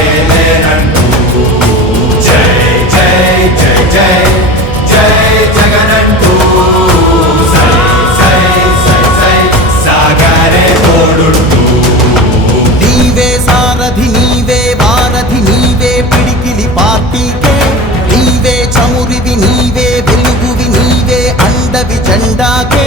సాటే జై జై జై జై జై జగనంటూ సై సై సై సై సాగరే తోడుంటూ నీవే సారథి నీవే వారధి నీవే పిడికిలి పార్టీకే. నీవే చమురివి నీవే వెలుగువి నీవే అండవి జెండాకే.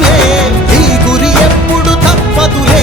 అలసట పుట్టదులే గురి ఎప్పుడు తప్పదులే